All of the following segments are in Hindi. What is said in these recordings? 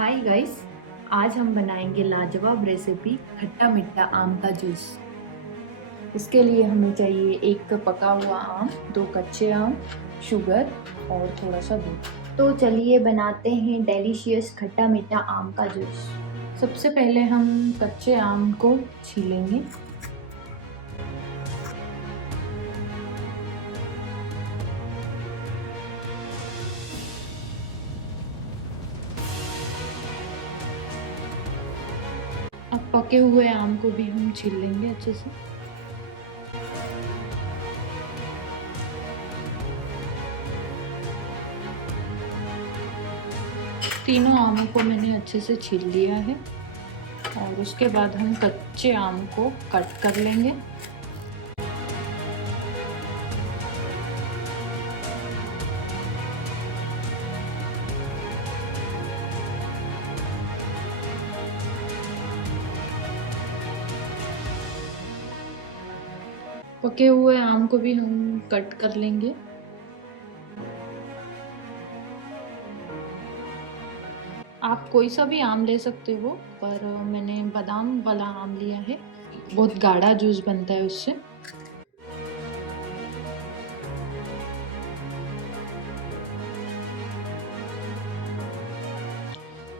Hi guys. आज हम बनाएंगे लाजवाब रेसिपी खट्टा मीठा आम का जूस। इसके लिए हमें चाहिए एक कप पका हुआ आम, 2 कच्चे आम, शुगर और थोड़ा सा दूध। तो चलिए बनाते हैं डेलिशियस खट्टा मीठा आम का जूस। सबसे पहले हम कच्चे आम को छीलेंगे। अब पके हुए आम को भी हम छील लेंगे अच्छे से। तीनों आमों को मैंने अच्छे से छील लिया है और उसके बाद हम कच्चे आम को कट कर लेंगे। पके हुए आम को भी हम कट कर लेंगे। आप कोई सा भी आम ले सकते हो, पर मैंने बादाम वाला आम लिया है। बहुत गाढ़ा जूस बनता है उससे।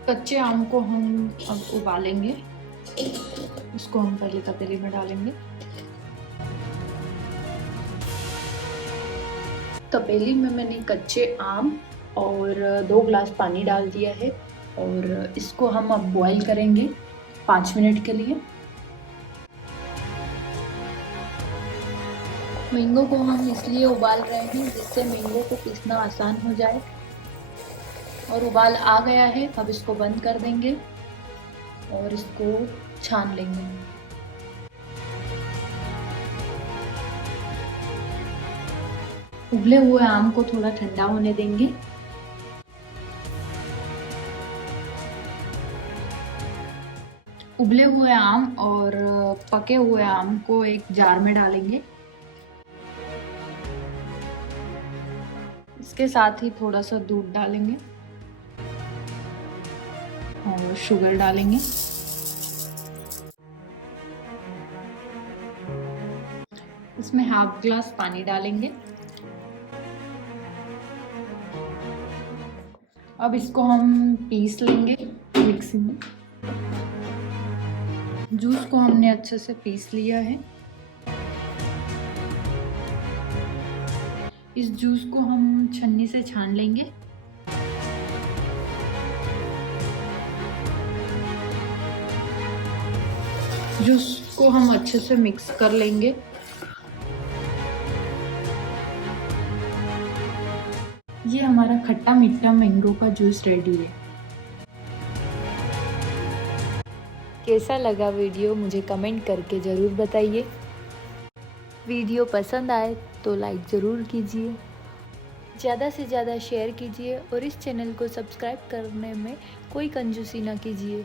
कच्चे आम को हम अब उबालेंगे। इसको हम पहले तपेली में डालेंगे। तपेली में मैंने कच्चे आम और 2 ग्लास पानी डाल दिया है और इसको हम अब बॉईल करेंगे 5 मिनट के लिए। मैंगो को हम इसलिए उबाल रहे हैं जिससे मैंगो को पीसना आसान हो जाए। और उबाल आ गया है, अब इसको बंद कर देंगे और इसको छान लेंगे। उबले हुए आम को थोड़ा ठंडा होने देंगे। उबले हुए आम और पके हुए आम को एक जार में डालेंगे। इसके साथ ही थोड़ा सा दूध डालेंगे और शुगर डालेंगे। इसमें हाफ ग्लास पानी डालेंगे। अब इसको हम पीस लेंगे मिक्सी में। जूस को हमने अच्छे से पीस लिया है। इस जूस को हम छन्नी से छान लेंगे। जूस को हम अच्छे से मिक्स कर लेंगे। ये हमारा खट्टा मीठा मैंगो का जूस रेडी है। कैसा लगा वीडियो मुझे कमेंट करके ज़रूर बताइए। वीडियो पसंद आए तो लाइक ज़रूर कीजिए, ज़्यादा से ज़्यादा शेयर कीजिए और इस चैनल को सब्सक्राइब करने में कोई कंजूसी ना कीजिए।